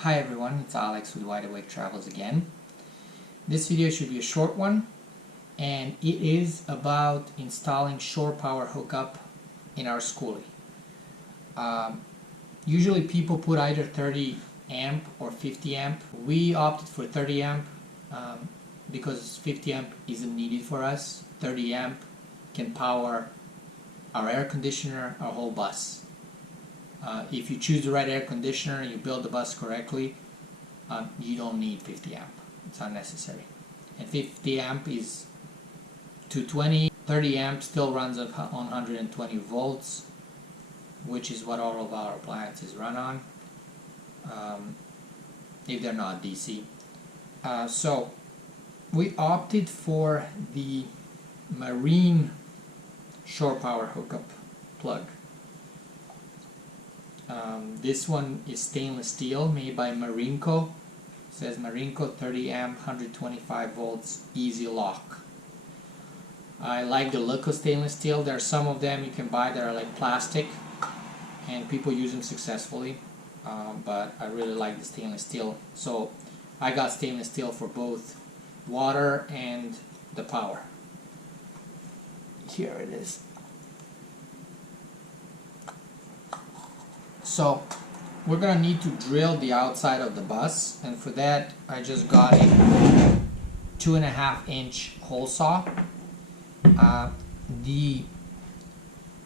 Hi everyone, it's Alex with Wide Awake Travels again. This video should be a short one, and it is about installing shore power hookup in our Skoolie. Usually people put either 30 amp or 50 amp. We opted for 30 amp because 50 amp isn't needed for us. 30 amp can power our air conditioner, our whole bus. If you choose the right air conditioner and you build the bus correctly, you don't need 50 amp. It's unnecessary. And 50 amp is 220. 30 amp still runs on 120 volts, which is what all of our appliances run on, if they're not DC. So we opted for the Marine shore power hookup plug. This one is stainless steel, made by Marinco. It says Marinco 30 amp 125 volts easy lock. I like the look of stainless steel. There are some of them you can buy that are like plastic and people use them successfully, but I really like the stainless steel, so I got stainless steel for both water and the power. Here it is. So we're gonna need to drill the outside of the bus, and for that I just got a 2.5 inch hole saw.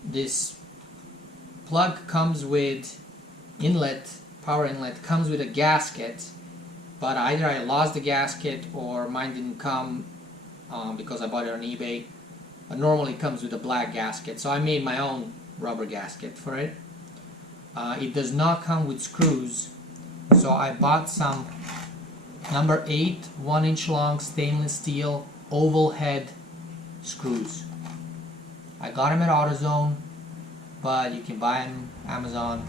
This plug comes with power inlet comes with a gasket, but either I lost the gasket or mine didn't come because I bought it on eBay. It normally comes with a black gasket, so I made my own rubber gasket for it. It does not come with screws, so I bought some number 8 1-inch long stainless steel oval head screws. I got them at AutoZone, but you can buy them Amazon,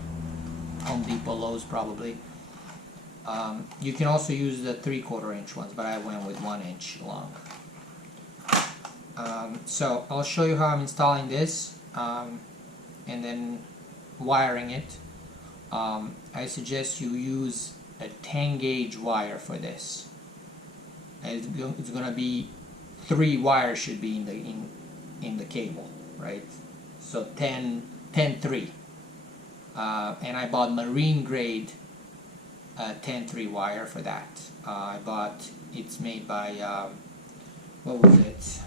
Home Depot, Lowe's probably. You can also use the 3/4 inch ones, but I went with 1 inch long. So I'll show you how I'm installing this and then wiring it. I suggest you use a 10 gauge wire for this. It's going to be 3 wires should be in the cable, right? So 10-3. And I bought marine grade 10-3 wire for that. It's made by what was it?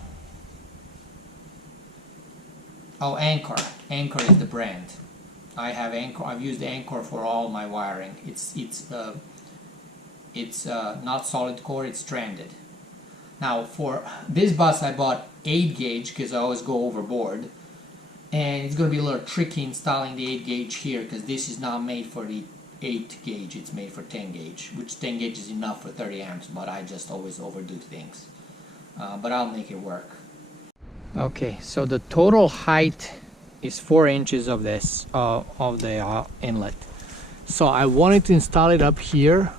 Oh, Anchor. Anchor is the brand. I have Anchor. I've used Anchor for all my wiring. It's not solid core. It's stranded. Now for this bus, I bought 8 gauge because I always go overboard, and it's going to be a little tricky installing the 8 gauge here because this is not made for the 8 gauge. It's made for 10 gauge, which 10 gauge is enough for 30 amps. But I just always overdo things. But I'll make it work. Okay, so the total height is 4 inches of this of the inlet. So I wanted to install it up here,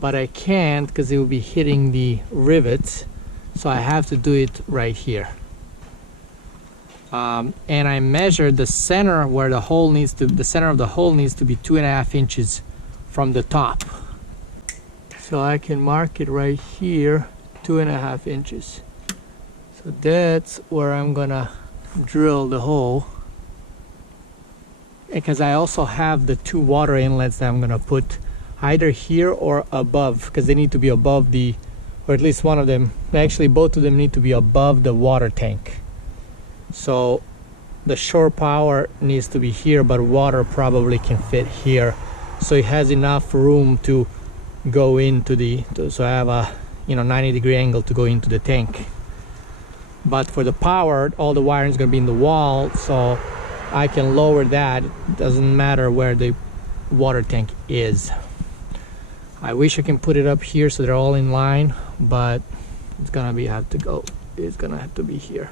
but I can't because it will be hitting the rivets, so I have to do it right here. And I measured the center where the hole needs to, the center of the hole needs to be 2.5 inches from the top. So I can mark it right here, 2.5 inches. So that's where I'm gonna drill the hole, because I also have the 2 water inlets that I'm gonna put either here or above, because they need to be above the, or at least one of them, actually both of them need to be above the water tank. So the shore power needs to be here, but water probably can fit here, so it has enough room to go into so I have a 90-degree angle to go into the tank. But for the power, all the wiring is going to be in the wall, so I can lower that. It doesn't matter where the water tank is. I wish I can put it up here so they're all in line, but it's gonna have to be here.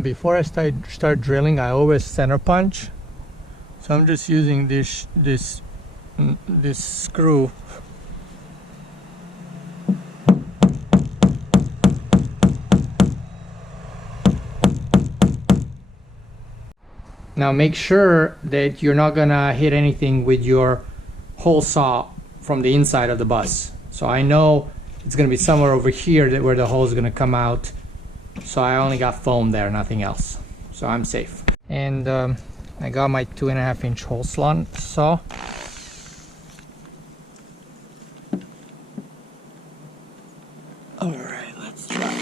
Before I start drilling, I always center punch. So I'm just using this screw. Now make sure that you're not gonna hit anything with your hole saw from the inside of the bus. So I know it's going to be somewhere over here that where the hole is going to come out. So I only got foam there, nothing else. So I'm safe. And I got my 2.5-inch hole saw. All right, let's try.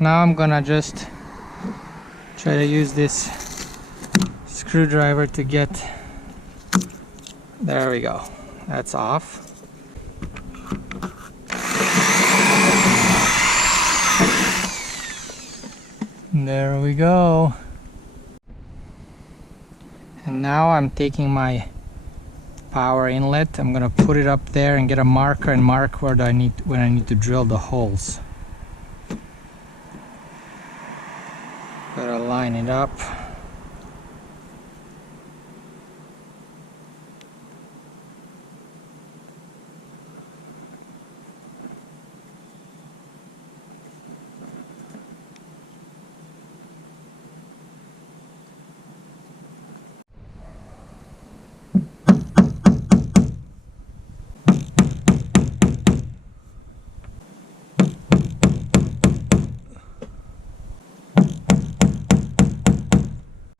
Now I'm gonna just try to use this screwdriver to get, there we go, that's off. There we go. And now I'm taking my power inlet, I'm gonna put it up there and get a marker and mark where I need to drill the holes. Gotta line it up.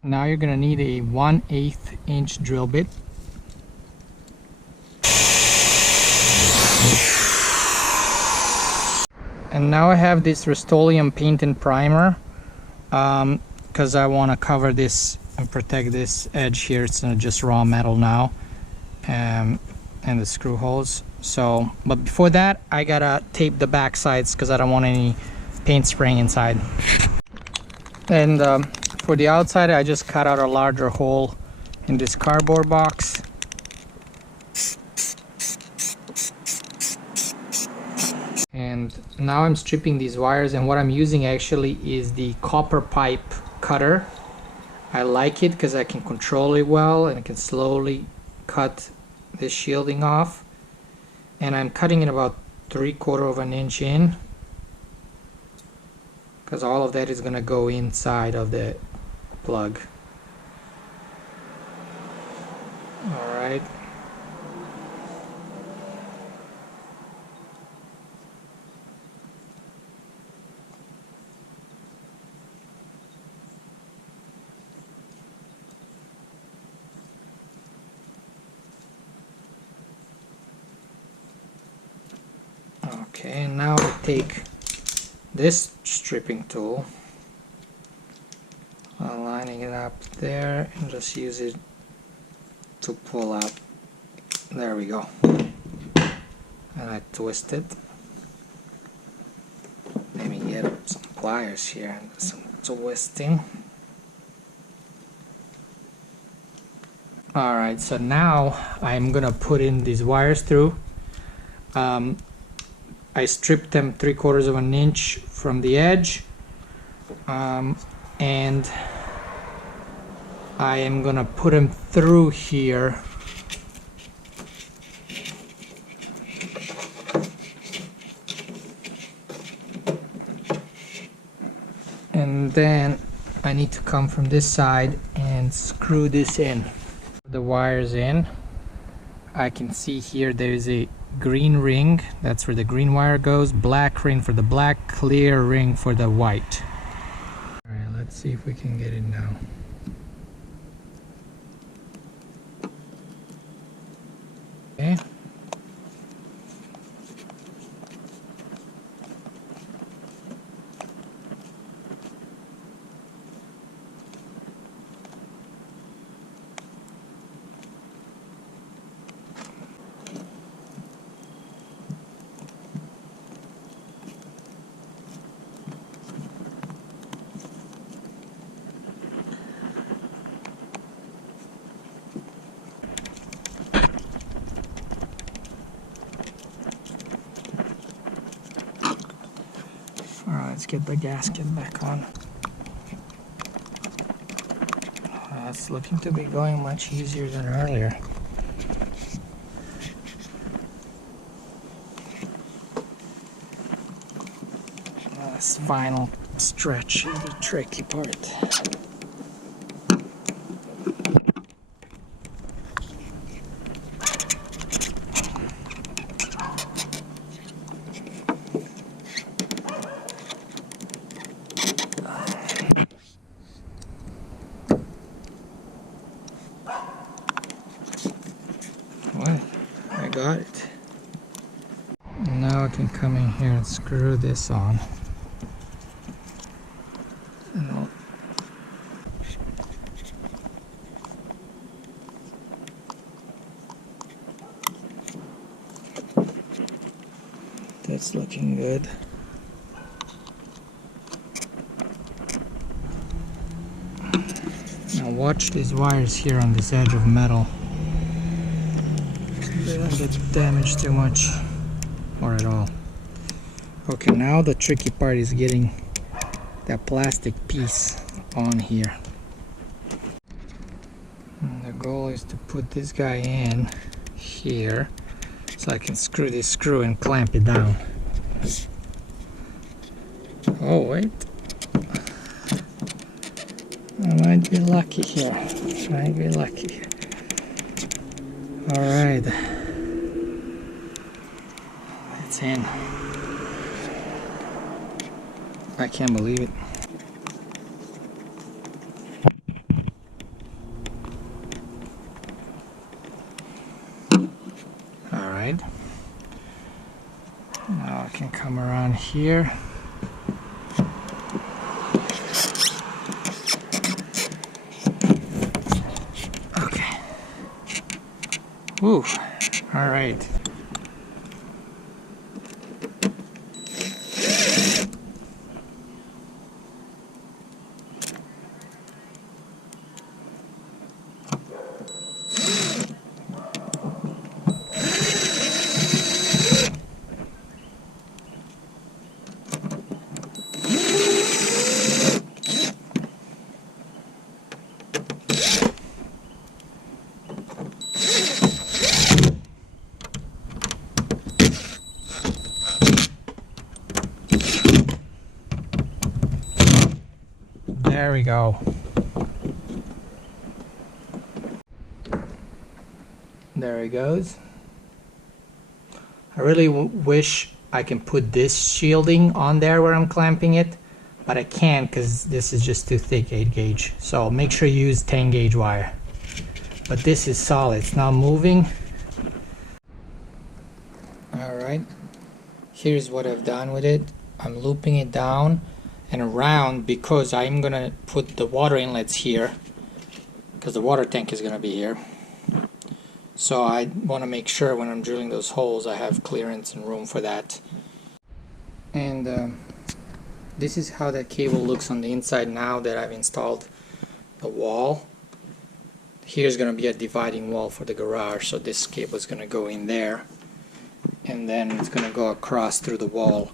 Now you're gonna need a 1/8 inch drill bit. And now I have this Rust-Oleum paint and primer because I want to cover this and protect this edge here. It's not just raw metal now, and the screw holes. So, but before that, I gotta tape the back sides because I don't want any paint spraying inside. And for the outside, I just cut out a larger hole in this cardboard box. And now I'm stripping these wires, and what I'm using actually is the copper pipe cutter. I like it because I can control it well and I can slowly cut this shielding off. And I'm cutting it about 3/4 of an inch in, because all of that is going to go inside of the plug. All right. Okay, now I take this stripping tool, lining it up there, and just use it to pull out. There we go. And I twist it. Let me get some pliers here and some twisting. Alright, so now I'm gonna put in these wires through. I stripped them 3/4 of an inch from the edge, and I am gonna put them through here. And then I need to come from this side and screw this in. The wires in. I can see here there is a green ring, that's where the green wire goes, black ring for the black, clear ring for the white. Alright, let's see if we can get it now. Okay. Alright, let's get the gasket back on. it's looking to be going much easier than earlier. This final stretch is the tricky part. Well, I got it. Now I can come in here and screw this on. That's looking good. Now watch these wires here on this edge of metal. They don't get damaged too much, or at all. Okay, now the tricky part is getting that plastic piece on here. And the goal is to put this guy in here so I can screw this screw and clamp it down. Oh wait, I might be lucky here. Might be lucky. All right, it's in. I can't believe it. All right. Now I can come around here. Okay. Woo. All right. There we go. There it goes. I really wish I can put this shielding on there where I'm clamping it, but I can't because this is just too thick, 8 gauge. So make sure you use 10 gauge wire. But this is solid, it's not moving. Alright, here's what I've done with it. I'm looping it down and around because I'm gonna put the water inlets here because the water tank is gonna be here. So I want to make sure when I'm drilling those holes I have clearance and room for that. And this is how that cable looks on the inside now that I've installed the wall. Here's gonna be a dividing wall for the garage, so this cable is gonna go in there and then it's gonna go across through the wall